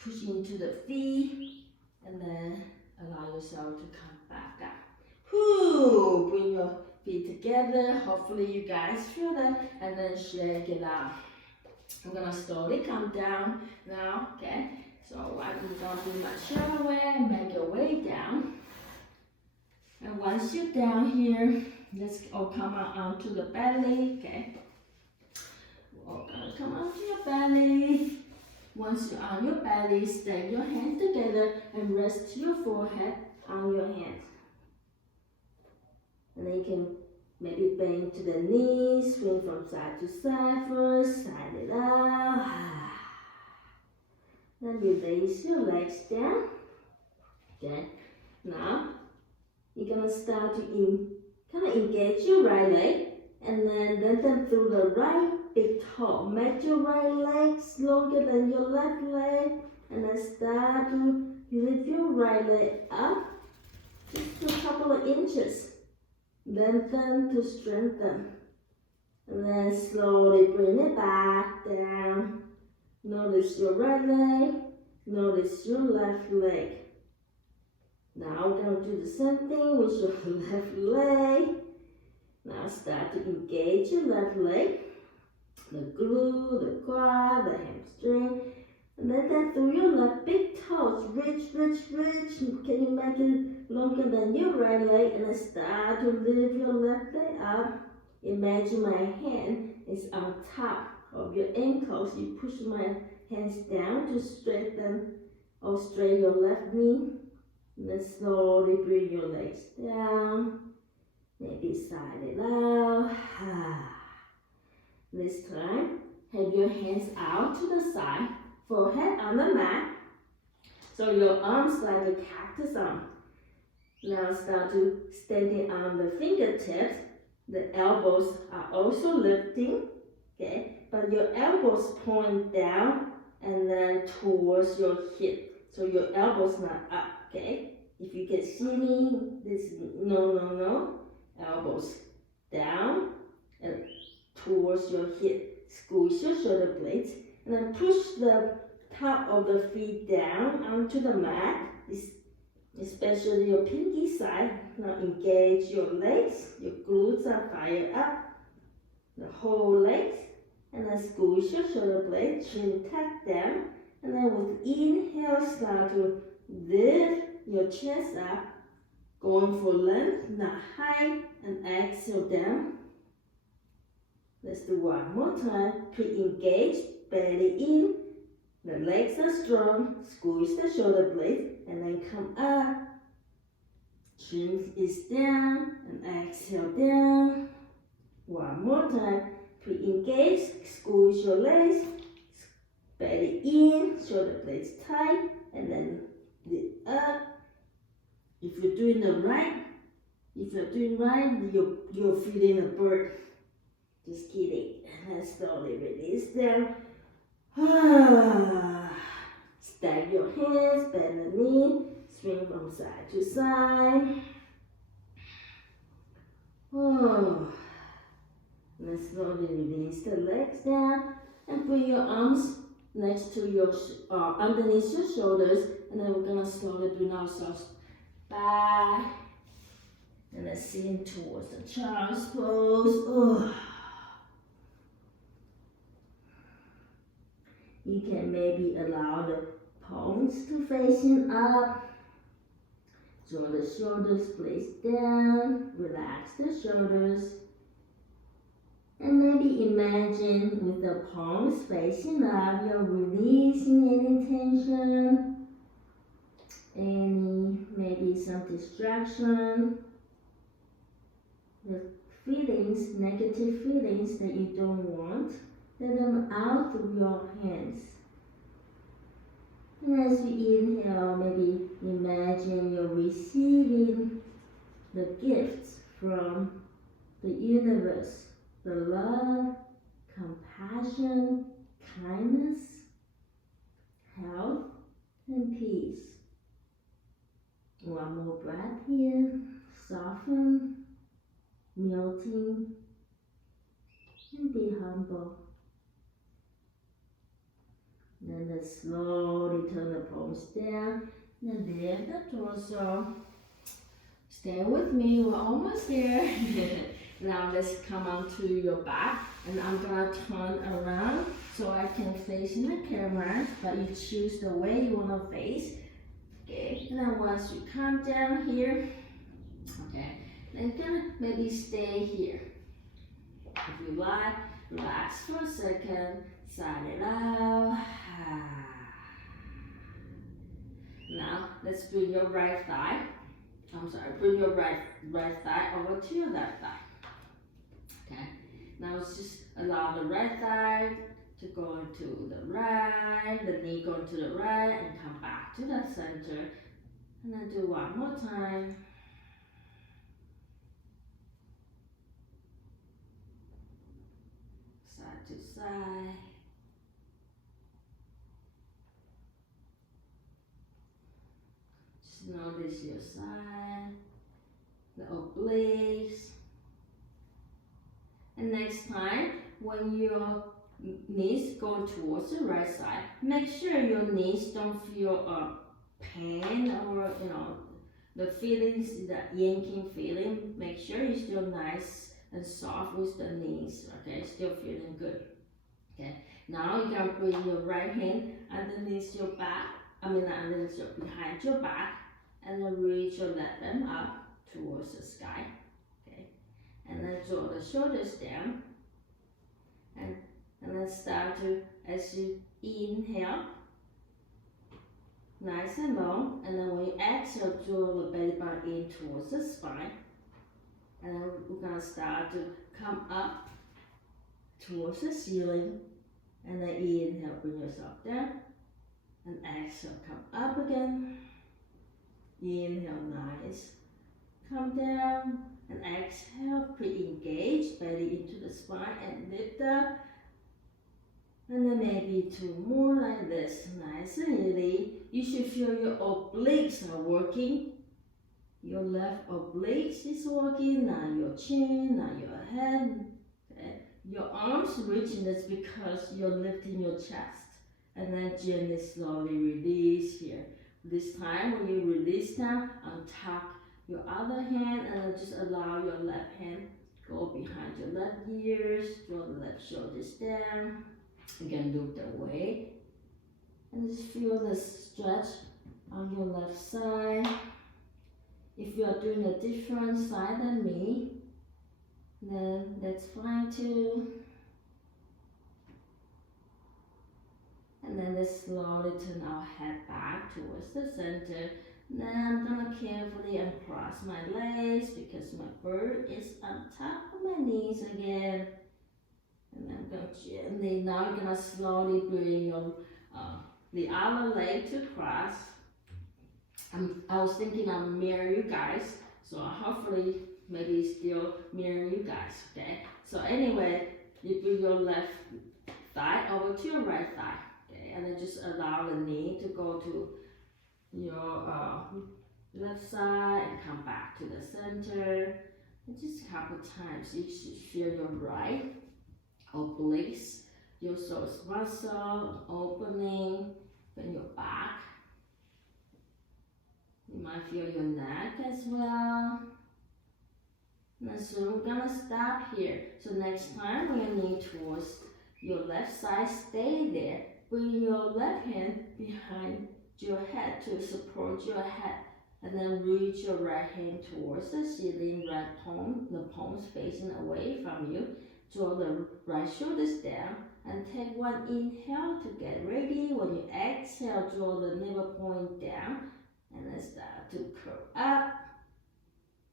push into the feet, and then allow yourself to come back up. Whoo, bring your feet together. Hopefully you guys feel that, and then shake it out. I'm gonna slowly come down now, okay? So I'm gonna do my shoulder way, make your way down. And once you're down here, let's all come out onto the belly, okay? We're all gonna come onto your belly. Once you're on your belly, stack your hands together and rest your forehead on your hands. And then you can maybe bend to the knees, swing from side to side first, side it out. Then release your legs down. Okay, now you're gonna start to kind of engage your right leg and then let them through the right big toe. Make your right leg longer than your left leg and then start to lift your right leg up just a couple of inches. Lengthen to strengthen. And then slowly bring it back down. Notice your right leg. Notice your left leg. Now we're going to do the same thing with your left leg. Now start to engage your left leg. The glute, the quad, the hamstring. And then through your left big toes. Reach. Can you make it longer than your right leg? And then start to lift your left leg up. Imagine my hand is on top of your ankles. You push my hands down to straighten or straighten your left knee. And then slowly bring your legs down. Maybe side it out. This time, have your hands out to the side. Forehead on the mat. So your arms like a cactus arm. Now start to standing on the fingertips. The elbows are also lifting. Okay, but your elbows point down and then towards your hip. So your elbows not up. Okay, if you can see me, this no. Elbows down and towards your hip. Squeeze your shoulder blades and then push the top of the feet down onto the mat, especially your pinky side. Now engage your legs. Your glutes are fired up. The whole legs. And then squeeze your shoulder blades, chin tuck down. And then with inhale, start to lift your chest up, going for length, not height, and exhale down. Let's do one more time. Pre-engage, belly in. The legs are strong. Squeeze the shoulder blades, and then come up. Chin is down, and exhale down. One more time. Pre-engage, squeeze your legs, belly in, shoulder blades tight, and then lift up. If you're doing right, you're feeling a bird. Just kidding. And slowly release down. Stack your hands, bend the knee, swing from side to side. And slowly release the legs down and bring your arms next to your underneath your shoulders, and then we're gonna slowly bring ourselves back and then sink towards the child's pose. You can maybe allow the palms to facing up. Draw the shoulders, blades down. Relax the shoulders. And maybe imagine with the palms facing up, you're releasing any tension, maybe some distraction, the feelings, negative feelings that you don't want. Let them out through your hands. And as you inhale, maybe imagine you're receiving the gifts from the universe. The love, compassion, kindness, health, and peace. One more breath here. Soften, melting, and be humble. Then And then slowly turn the palms down. And then the torso. Stay with me, we're almost there. Now let's come onto your back. And I'm gonna turn around so I can face in the camera. But you choose the way you wanna face. Okay, and then once you come down here, okay, then gonna maybe stay here. If you like, relax for a second, sigh it out. Now, let's bring your right thigh. Bring your right thigh over to your left thigh. Okay, now let's just allow the right thigh to go into the right, the knee go to the right, and come back to the center. And then do one more time. Side to side. Just notice your side, the obliques. And next time, when your knees go towards the right side, make sure your knees don't feel pain or the feelings, the yanking feeling. Make sure you're still nice and soft with the knees. Okay, still feeling good. Okay, now you can bring your right hand underneath your back. Behind your back, and then reach your left arm up towards the sky. Okay, and then draw the shoulders down, and then start to, as you inhale, nice and long, and then when you exhale, draw the belly button in towards the spine, and then we're gonna start to come up towards the ceiling, and then inhale, bring yourself down, and exhale, come up again, inhale, nice, come down, and exhale, pre-engage, belly into the spine, and lift up. And then maybe two more like this, nice and easy. You should feel your obliques are working. Your left obliques is working, now your chin, now your head. Okay. Your arms reaching, that's because you're lifting your chest. And then gently, slowly release here. This time, when you release down, untuck your other hand, and then just allow your left hand go behind your left ears, draw the left shoulders down. Again, look that way, and just feel the stretch on your left side. If you are doing a different side than me, then that's fine too. And then let's slowly turn our head back towards the center. Then I'm gonna carefully uncross my legs because my bird is on top of my knees again. And then I'm going to gently, now you're going to slowly bring your, the other leg to cross. I was thinking I'll mirror you guys, so hopefully maybe still mirror you guys, okay? So anyway, you bring your left thigh over to your right thigh, okay? And then just allow the knee to go to your left side and come back to the center. And just a couple times, you should feel your right obliques, your psoas muscle opening, then your back. You might feel your neck as well. And so we're gonna stop here. So next time when your knee towards your left side, stay there. Bring your left hand behind your head to support your head. And then reach your right hand towards the ceiling, right palm, the palms facing away from you. Draw the right shoulders down and take one inhale to get ready. When you exhale, draw the navel point down and then start to curl up.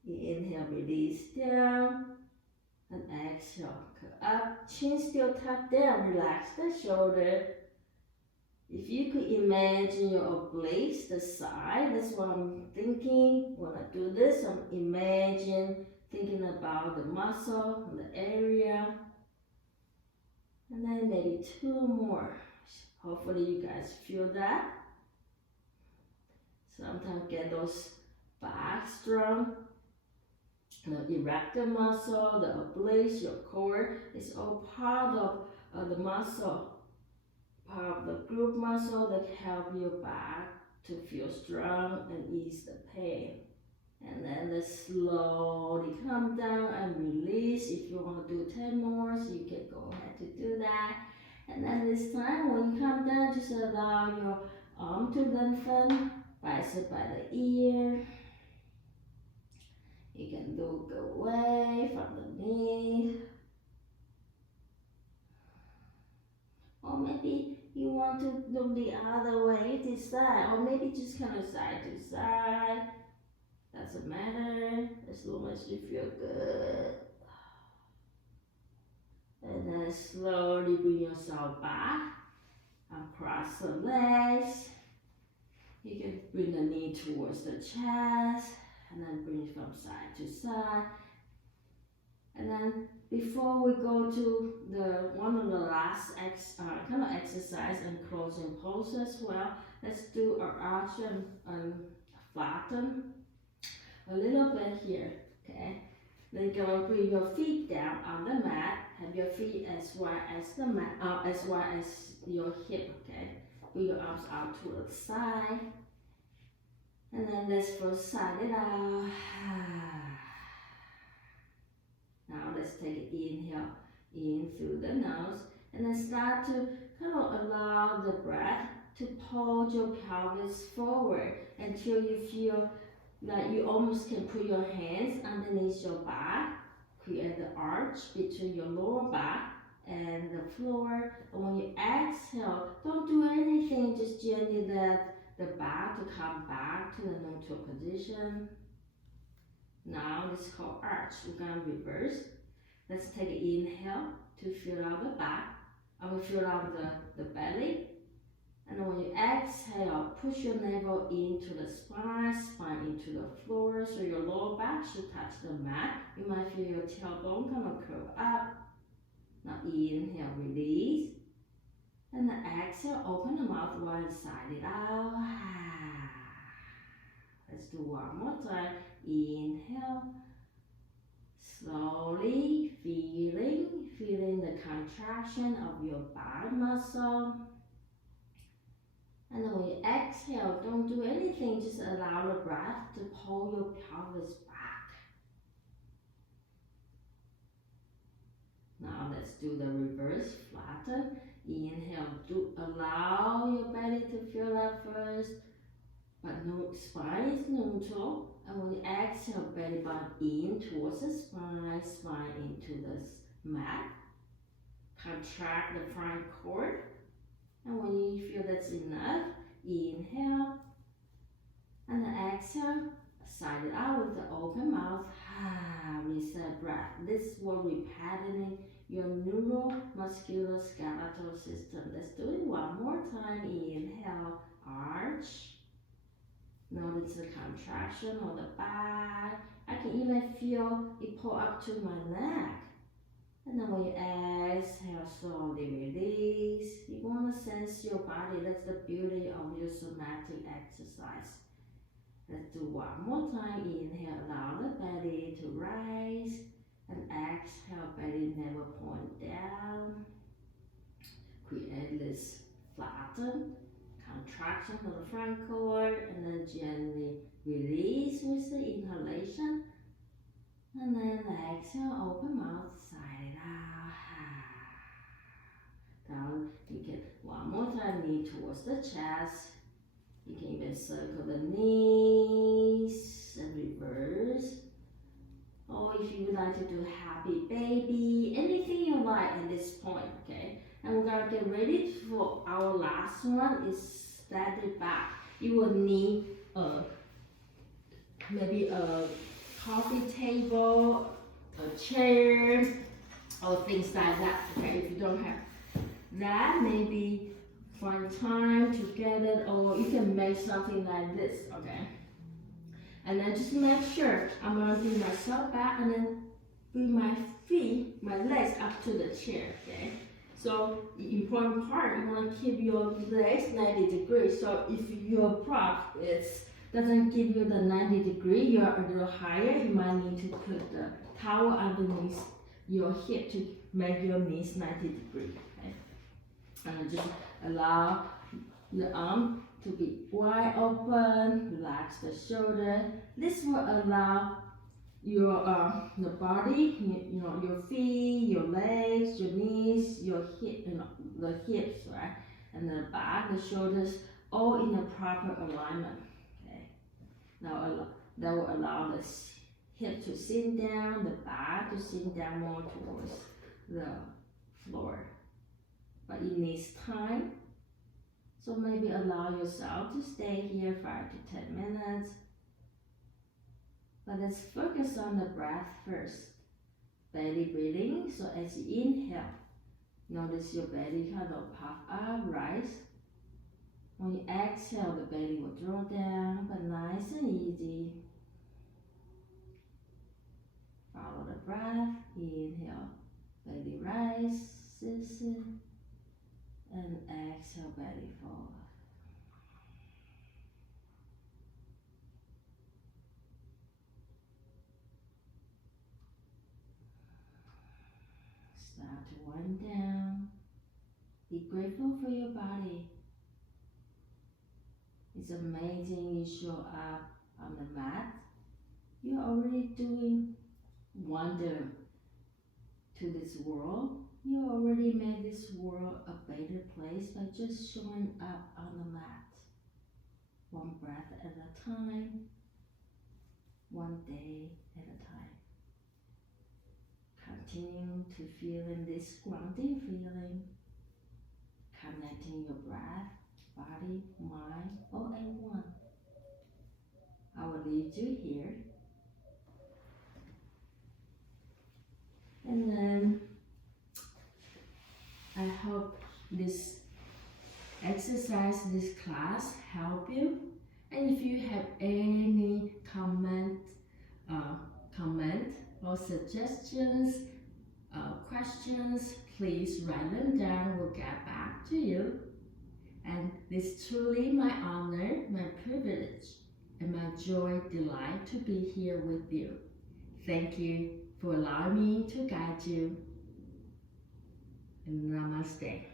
Inhale, release down and exhale, curl up. Chin still tucked down, relax the shoulder. If you could imagine your obliques, the side, that's what I'm thinking. When I do this, I'm thinking about the muscle and the area. And then maybe two more. Hopefully you guys feel that. Sometimes get those back strong. The erector muscle, the obliques, your core is all part of the muscle part of the glute muscle that help your back to feel strong and ease the pain. And then let's slowly come down and release. If you want to do 10 more, so you can go ahead to do that. And then this time when you come down, just allow your arm to lengthen, bicep by the ear. You can look away from the knee. Or maybe you want to look the other way, this side, or maybe just kind of side to side. Doesn't matter, as long as you feel good. And then slowly bring yourself back and cross the legs. You can bring the knee towards the chest and then bring it from side to side. And then before we go to one of the last kind of exercise and closing pose as well, let's do our arch and flatten a little bit here, okay? Then you're gonna bring your feet down on the mat. Have your feet as wide as the mat, as wide as your hip, okay? Bring your arms out to the side. And then let's first side it out. Now let's take an inhale in through the nose. And then start to kind of allow the breath to pull your pelvis forward until you feel like you almost can put your hands underneath your back, create the arch between your lower back and the floor. And when you exhale, don't do anything, just gently let the back to come back to the neutral position. Now this is called arch. We're gonna reverse. Let's take an inhale to fill out the back. I will fill out the belly. And when you exhale, push your navel into the spine into the floor, so your lower back should touch the mat. You might feel your tailbone kind of curl up. Now inhale, release. And then exhale, open the mouth wide and side it out. Let's do one more time. Inhale. Slowly feeling the contraction of your back muscle. And then when you exhale, don't do anything, just allow the breath to pull your pelvis back. Now let's do the reverse, flatten. Inhale, allow your belly to fill up first, but no, spine is neutral. And when you exhale, belly button in towards the spine into the mat. Contract the front cord. And when you feel that's enough, inhale. And then exhale, side it out with the open mouth. Reset breath. This is what we're patterning your neuromuscular skeletal system. Let's do it one more time. Inhale, arch. Notice the contraction of the back. I can even feel it pull up to my neck. And then when you exhale, slowly release. You want to sense your body. That's the beauty of your somatic exercise. Let's do one more time. Inhale, allow the belly to rise. And exhale, belly never point down. Create this flatten. Contraction of the front cord, and then gently release with the inhalation. And then exhale, open mouth, side it out. Down, you can, one more time, knee towards the chest. You can even circle the knees and reverse. Or if you would like to do happy baby, anything you like at this point, okay? And we're gonna get ready for our last one, is static back. You will need maybe a coffee table, a chair, or things like that, okay? If you don't have that, maybe find time to get it, or you can make something like this, okay? And then just make sure I'm gonna bring myself back and then bring my feet, my legs up to the chair, okay? So the important part, you want to keep your legs 90 degrees. So if your prop doesn't give you the 90 degree, you're a little higher, you might need to put the towel underneath your hip to make your knees 90 degrees. Okay? And just allow the arm to be wide open, relax the shoulder. This will allow your the body, your feet, your legs, your knees, your hip, the hips, right, and the back, the shoulders, all in the proper alignment. Okay. Now that will allow the hip to sink down, the back to sink down more towards the floor. But it needs time, so maybe allow yourself to stay here 5 to 10 minutes. But let's focus on the breath first. Belly breathing. So as you inhale, notice your belly kind of puff up, rise. When you exhale, the belly will draw down, but nice and easy. Follow the breath. Inhale, belly rises, and exhale, belly falls. Start to wind down. Be grateful for your body. It's amazing you show up on the mat. You're already doing wonder to this world. You already made this world a better place by just showing up on the mat. One breath at a time, one day at a time. Continue to feel in this grounding feeling, connecting your breath, body, mind, all at one. I will lead you here. And then I hope this exercise, this class help you. And if you have any comment or suggestions, questions, please write them down. We'll get back to you. And it's truly my honor, my privilege, and my joy, delight to be here with you. Thank you for allowing me to guide you. And namaste.